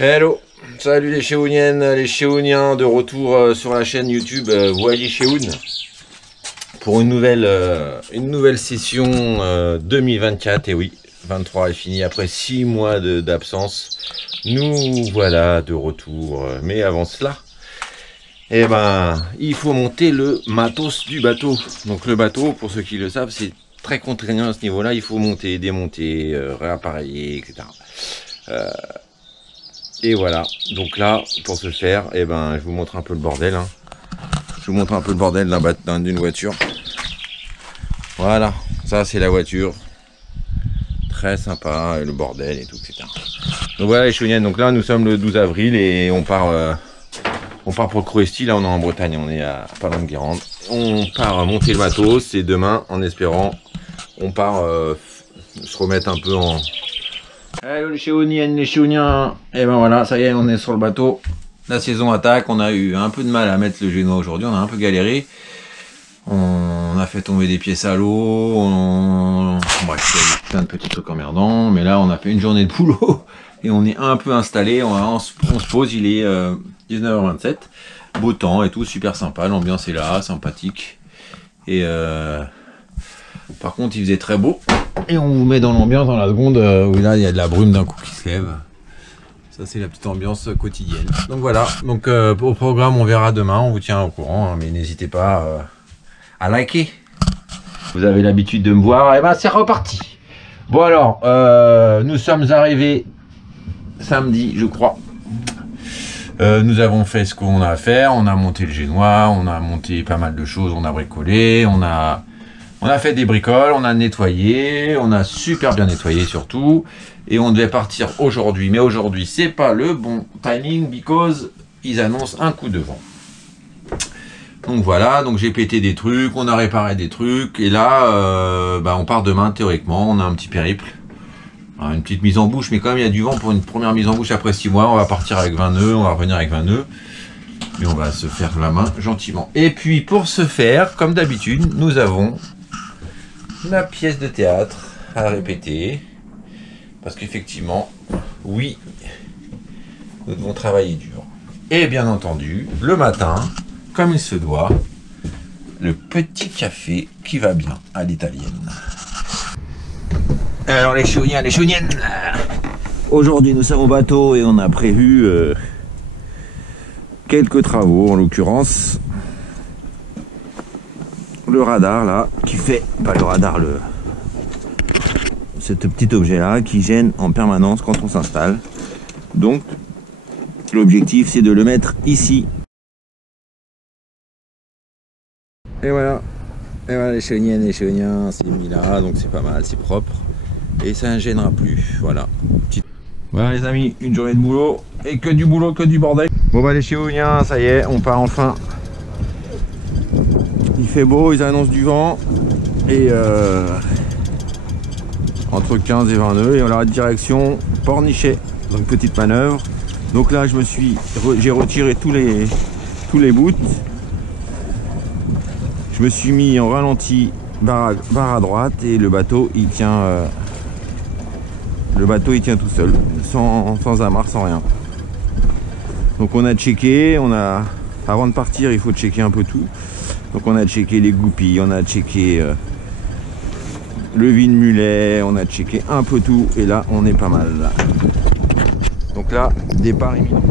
Hello, salut les Chéouniennes, les Chéouniens, de retour sur la chaîne YouTube Voilier Chéoun pour une nouvelle session 2024. Et oui, 23 est fini après 6 mois d'absence. Nous voilà de retour, mais avant cela, eh ben, il faut monter le matos du bateau. Donc le bateau, pour ceux qui le savent, c'est très contraignant à ce niveau-là. Il faut monter, démonter, réappareiller, etc. Et voilà, donc là, pour ce faire, eh ben, je vous montre un peu le bordel. Hein. Je vous montre un peu le bordel d'une voiture. Voilà, ça c'est la voiture. Très sympa, et le bordel et tout, etc. Donc voilà les Chéouniennes, donc là nous sommes le 12 avril et on part pour le Croesti. Là on est en Bretagne, on est à pas loin de Guérande. On part monter le bateau, c'est demain en espérant. On part se remettre un peu en... Hello les Chéouniennes, les Chéouniens. Et ben voilà, ça y est, on est sur le bateau. La saison attaque, on a eu un peu de mal à mettre le génois aujourd'hui, on a un peu galéré. On a fait tomber des pièces à l'eau, bref, il y a eu plein de petits trucs emmerdants, mais là on a fait une journée de boulot et on est un peu installé, on se pose, il est 19h27, beau temps et tout, super sympa, l'ambiance est là, sympathique. Et par contre il faisait très beau. Et on vous met dans l'ambiance dans la seconde où là il y a de la brume d'un coup qui se lève. Ça c'est la petite ambiance quotidienne. Donc voilà, donc au programme on verra demain, on vous tient au courant, hein, mais n'hésitez pas à liker. Vous avez l'habitude de me voir, et ben c'est reparti. Bon alors, nous sommes arrivés samedi je crois. Nous avons fait ce qu'on a à faire, on a monté le génois, on a monté pas mal de choses, on a bricolé, on a fait des bricoles, on a nettoyé, on a super bien nettoyé surtout, et on devait partir aujourd'hui, mais aujourd'hui c'est pas le bon timing because ils annoncent un coup de vent. Donc voilà, donc j'ai pété des trucs, on a réparé des trucs, et là on part demain théoriquement, on a un petit périple, une petite mise en bouche, mais quand même il y a du vent pour une première mise en bouche après 6 mois, on va partir avec 20 nœuds, on va revenir avec 20 nœuds, mais on va se faire la main gentiment. Et puis pour ce faire, comme d'habitude, nous avons la pièce de théâtre à répéter, parce qu'effectivement, oui, nous devons travailler dur. Et bien entendu, le matin, comme il se doit, le petit café qui va bien à l'italienne. Alors les Chéouniens, les Chéouniennes, aujourd'hui nous sommes au bateau et on a prévu quelques travaux, en l'occurrence le radar là, qui fait, pas le radar, cet petit objet là qui gêne en permanence quand on s'installe. Donc l'objectif c'est de le mettre ici. Et voilà les Chéouniennes et les Chéouniens, c'est mis là, donc c'est pas mal, c'est propre et ça ne gênera plus. Voilà. Voilà les amis, une journée de boulot et que du boulot, que du bordel. Bon bah les Chéouniens, ça y est, on part enfin. Il fait beau, ils annoncent du vent et entre 15 et 20 nœuds et on aura direction Pornichet, donc petite manœuvre. Donc là j'ai retiré tous les bouts. Je me suis mis en ralenti barre à droite et le bateau il tient tout seul, sans amarre, sans rien. Donc on a checké, avant de partir il faut checker un peu tout. Donc on a checké les goupilles, on a checké le vide-mulet, on a checké un peu tout et là on est pas mal là. Donc là, départ imminent.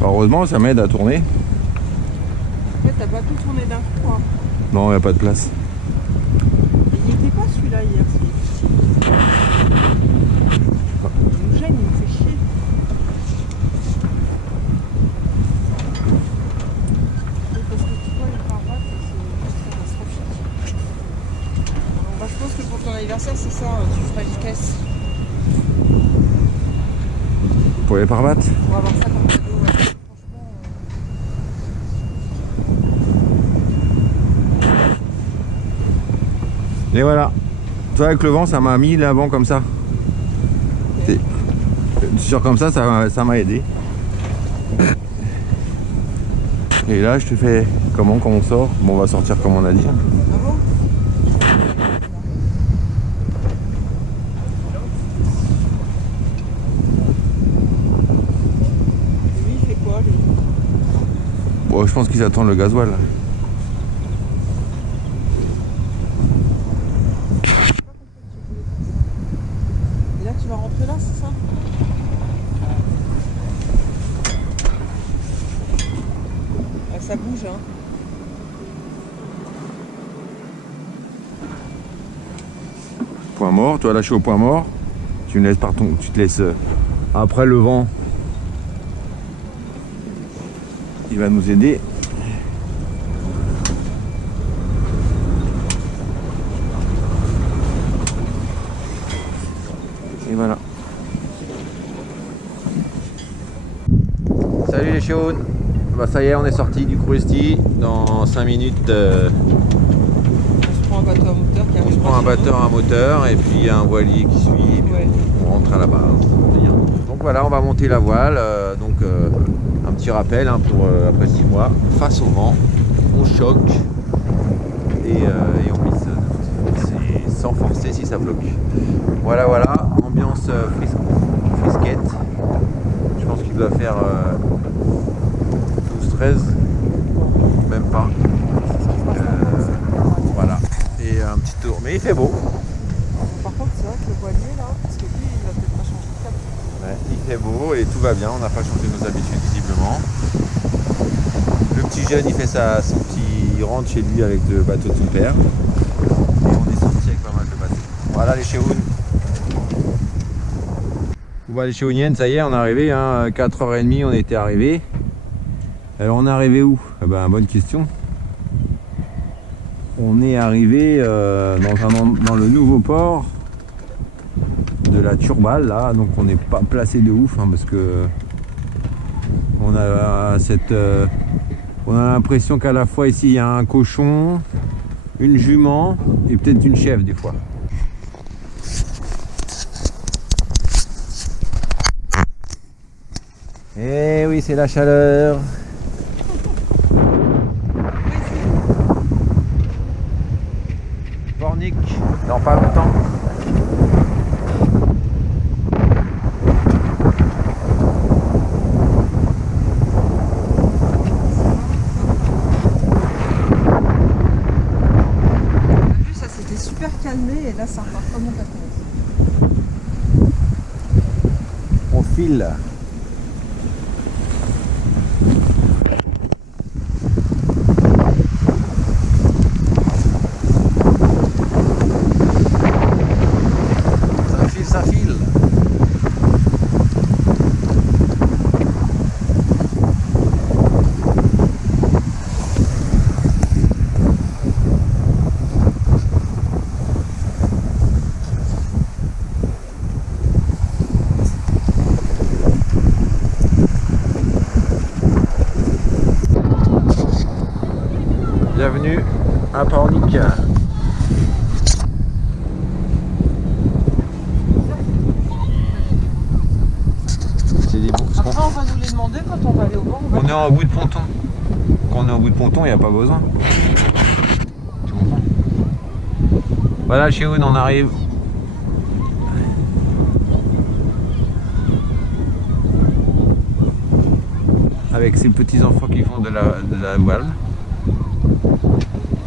Heureusement ça m'aide à tourner. En fait t'as pas tout tourné d'un coup hein. Non, il n'y a pas de place. Il n'était pas celui-là hier. Il me gêne, il me fait chier. Parce que tu vois les parapluies, c'est catastrophique. Bah, je pense que pour ton anniversaire c'est ça, tu feras une caisse. Pour les parbattes. Pour avoir ça comme cadeau, ouais. Et voilà. Tu vois, avec le vent, ça m'a mis l'avant comme ça. Okay. Sur comme ça m'a aidé. Et là, je te fais comment quand on sort? Bon, on va sortir comme on a dit. Ah bon? Lui, il fait quoi, lui? Bon, je pense qu'ils attendent le gasoil. Et là, tu vas rentrer là, c'est ça? Ah, ça bouge, hein. Point mort, toi là je suis au point mort. Tu me laisses tu te laisses après le vent. Il va nous aider. Et voilà. Salut les chiounes. Bah ça y est, on est sorti du Cruesti. Dans 5 minutes, On se prend un bateau à moteur qui on se prend un bateau à moteur et puis un voilier qui suit. Et puis Ouais. on rentre à la base. Bien. Donc voilà, on va monter la voile. Un petit rappel hein, pour après 6 mois. Face au vent, on choque et on glisse. C'est sans forcer si ça bloque. Voilà, voilà. Ambiance frisquette. Je pense qu'il doit faire 12-13. Même pas. Voilà. Et un petit tour. Mais il fait beau. Par contre, c'est vrai que le voilier, là, parce que lui, il va peut-être pas changer de cap. Ouais, il fait beau et tout va bien. On n'a pas changé nos habitudes visiblement. Le petit jeune, il fait son petit... Il rentre chez lui avec le bateau de son père. Et on est sorti avec pas mal de bateaux. Voilà les chéounes. Bon, les chéouniennes, ça y est, on est arrivé. Hein, 4h30, on était arrivé. Alors on est arrivé où? Eh ben, bonne question. On est arrivé dans le nouveau port de la Turballe là, donc on n'est pas placé de ouf hein, parce que on a on a l'impression qu'à la fois ici il y a un cochon, une jument et peut-être une chèvre des fois. Eh oui, c'est la chaleur. Pornic, dans pas longtemps. Ça s'était super calmé et là ça repart vraiment pas. On file. Ça file. Bienvenue à Pornic. C'est des bons. Après on va nous les demander quand on va aller au bord. On est en bout de ponton. Quand on est en bout de ponton, il n'y a pas besoin. Tu comprends? Voilà, chez Oun, on arrive. Avec ces petits enfants qui font de la voile.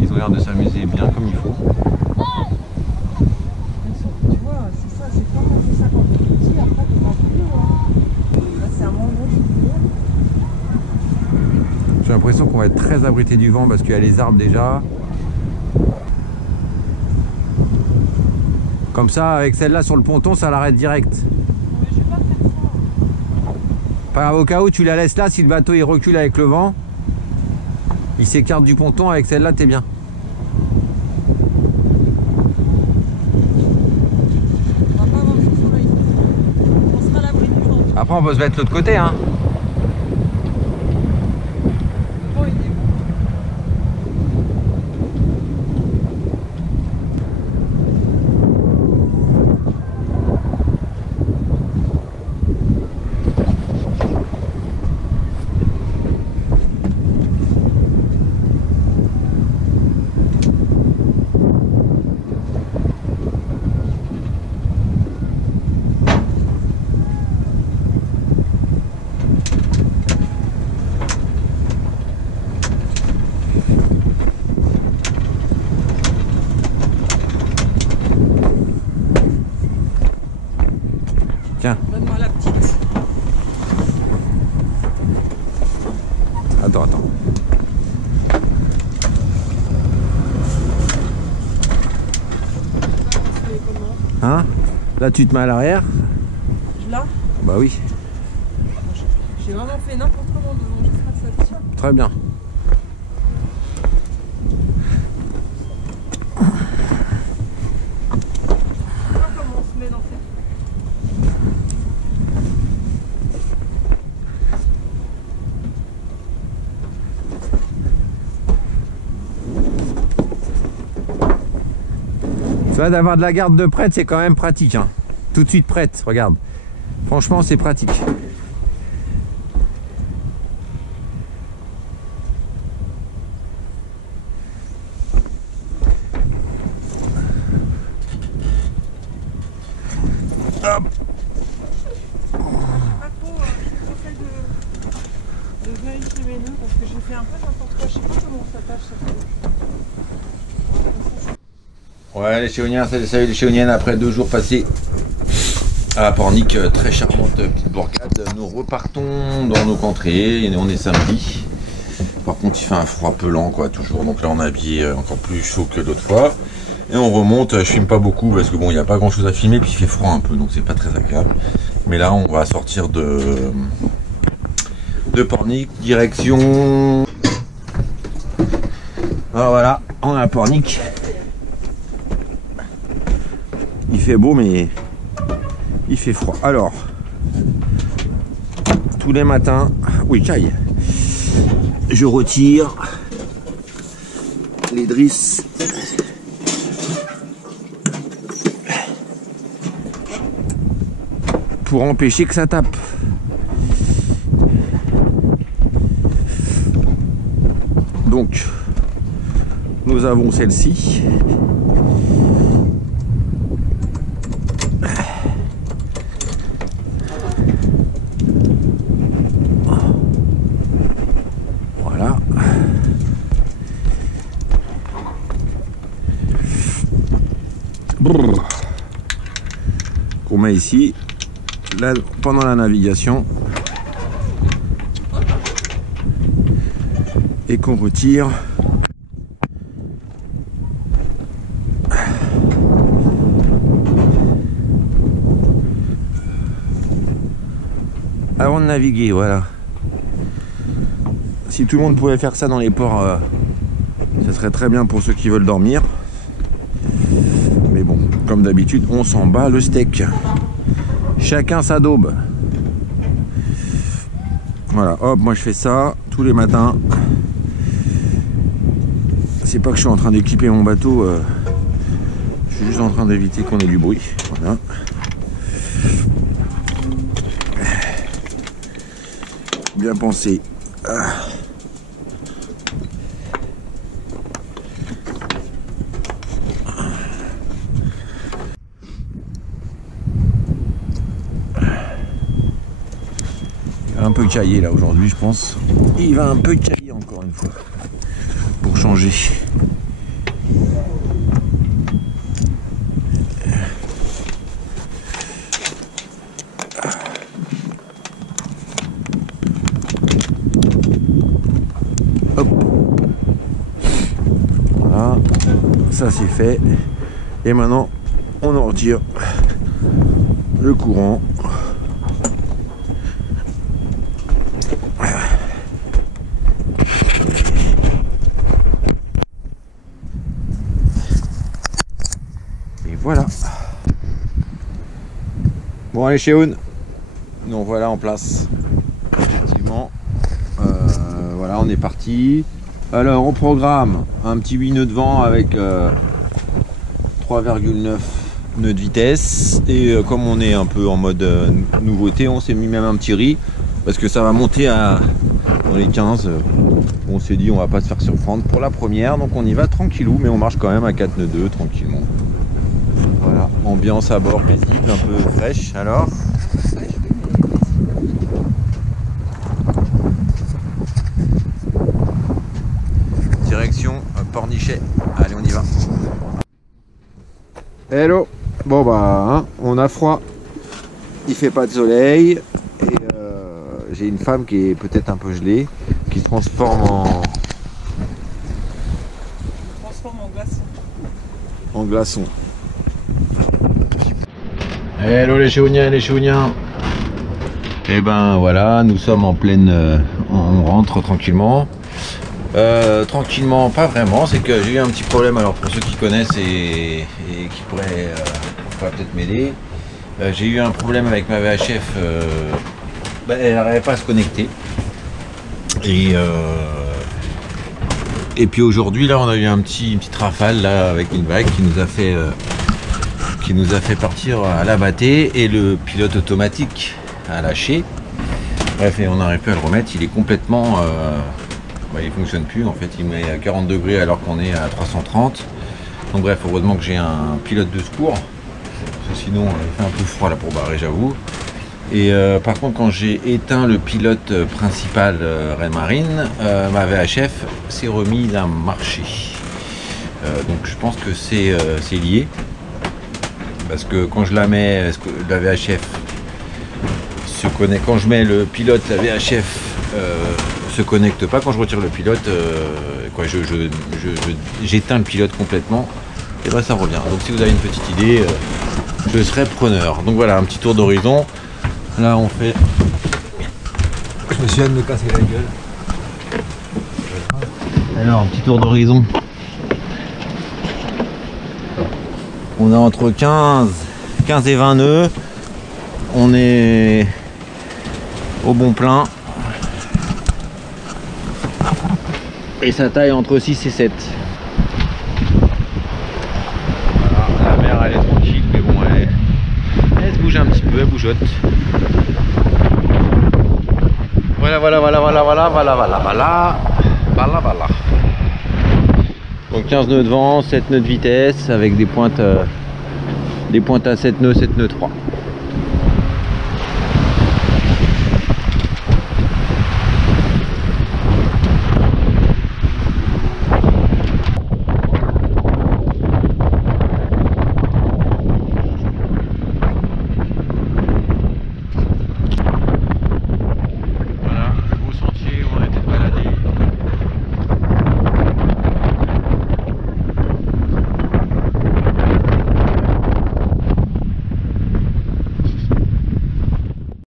Ils ont l'air de s'amuser bien comme il faut. Tu vois, c'est ça, c'est quand on fait ça quand on est petit, après on va plus loin. Là c'est un moment de J'ai l'impression qu'on va être très abrité du vent parce qu'il y a les arbres déjà. Comme ça, avec celle-là sur le ponton, ça l'arrête direct. Mais je vais pas faire ça. Pas grave, au cas où tu la laisses là, si le bateau il recule avec le vent, il s'écarte du ponton, avec celle-là t'es bien. On va pas avoir chaud soleil. On sera à l'abri du vent. Après on peut se mettre de l'autre côté hein. Le vent il est bon. Attends. Hein? Là tu te mets à l'arrière? Là? Bah oui. J'ai vraiment fait n'importe comment devant, j'espère que ça tient. Très bien. Comment on se met dans cette... Tu vois, d'avoir de la garde de prête, c'est quand même pratique. Hein. Tout de suite prête, regarde. Franchement, c'est pratique. Hop. De vérifier mes nœuds parce que j'ai fait un peu n'importe quoi. Je sais pas comment ça tâche ça. Ouais, les chéoniens, salut les chéoniennes, après 2 jours passés à Pornic, très charmante petite bourgade, nous repartons dans nos contrées, et on est samedi. Par contre il fait un froid pelant quoi, toujours, donc là on est habillé encore plus chaud que l'autre fois. Et on remonte, je filme pas beaucoup parce que bon, il n'y a pas grand chose à filmer, puis il fait froid un peu, donc c'est pas très agréable. Mais là on va sortir de Pornic, direction... Alors voilà, on est à Pornic. Il fait beau mais il fait froid. Alors, tous les matins, oui, caille, je retire les drisses pour empêcher que ça tape. Donc, nous avons celle-ci. Voilà. Qu'on met ici là, pendant la navigation et qu'on retire avant de naviguer. Voilà. Si tout le monde pouvait faire ça dans les ports, ça serait très bien pour ceux qui veulent dormir. Mais bon, comme d'habitude, on s'en bat le steak. Chacun sa daube. Voilà, hop, moi je fais ça tous les matins. C'est pas que je suis en train d'équiper mon bateau, je suis juste en train d'éviter qu'on ait du bruit. Voilà. Bien pensé. Un peu caillé là aujourd'hui, je pense. Il va un peu cailler encore une fois pour changer. Hop. Voilà, ça c'est fait. Et maintenant, on en retire le courant. Voilà. Bon allez Chéoun. Donc voilà en place. Effectivement. Voilà, on est parti. Alors au programme, un petit 8 nœuds de vent avec 3,9 nœuds de vitesse. Et comme on est un peu en mode nouveauté, on s'est mis même un petit riz. Parce que ça va monter à dans les 15. On s'est dit on va pas se faire surprendre pour la première. Donc on y va tranquillou, mais on marche quand même à 4 nœuds 2 tranquillement. Voilà, ambiance à bord paisible, un peu fraîche. Alors direction Pornichet. Allez, on y va. Hello. Bon bah, hein, on a froid. Il fait pas de soleil. Et j'ai une femme qui est peut-être un peu gelée, qui se transforme en glaçon. Hello les chéouniens et les chéouniens. Et ben voilà, nous sommes en pleine... on rentre tranquillement. Tranquillement, pas vraiment, c'est que j'ai eu un petit problème. Alors pour ceux qui connaissent et qui pourraient peut-être m'aider, j'ai eu un problème avec ma VHF. Elle n'arrivait pas à se connecter. Et puis aujourd'hui là on a eu une petite rafale là avec une vague qui nous a fait partir à la bâtée et le pilote automatique a lâché. Bref, et on n'arrive plus à le remettre, il est complètement il fonctionne plus en fait, il met à 40 degrés alors qu'on est à 330. Donc bref, heureusement que j'ai un pilote de secours, parce que sinon il fait un peu froid là pour barrer, j'avoue. Et par contre, quand j'ai éteint le pilote principal Raymarine, ma VHF s'est remise à marcher. Donc je pense que c'est lié. Parce que quand je la mets, la VHF se connecte. Quand je mets le pilote, la VHF se connecte pas. Quand je retire le pilote, j'éteins le pilote complètement, et ben ça revient. Donc si vous avez une petite idée, je serai preneur. Donc voilà, un petit tour d'horizon. Là on fait... Je me suis de me casser la gueule. Alors un petit tour d'horizon. On a entre 15 et 20 nœuds. On est au bon plein. Et ça taille entre 6 et 7. Voilà, la mer elle est tranquille, mais bon elle se bouge un petit peu, elle bougeotte. Voilà. Donc 15 nœuds de vent, 7 nœuds de vitesse avec des pointes à 7 nœuds, 7 nœuds 3.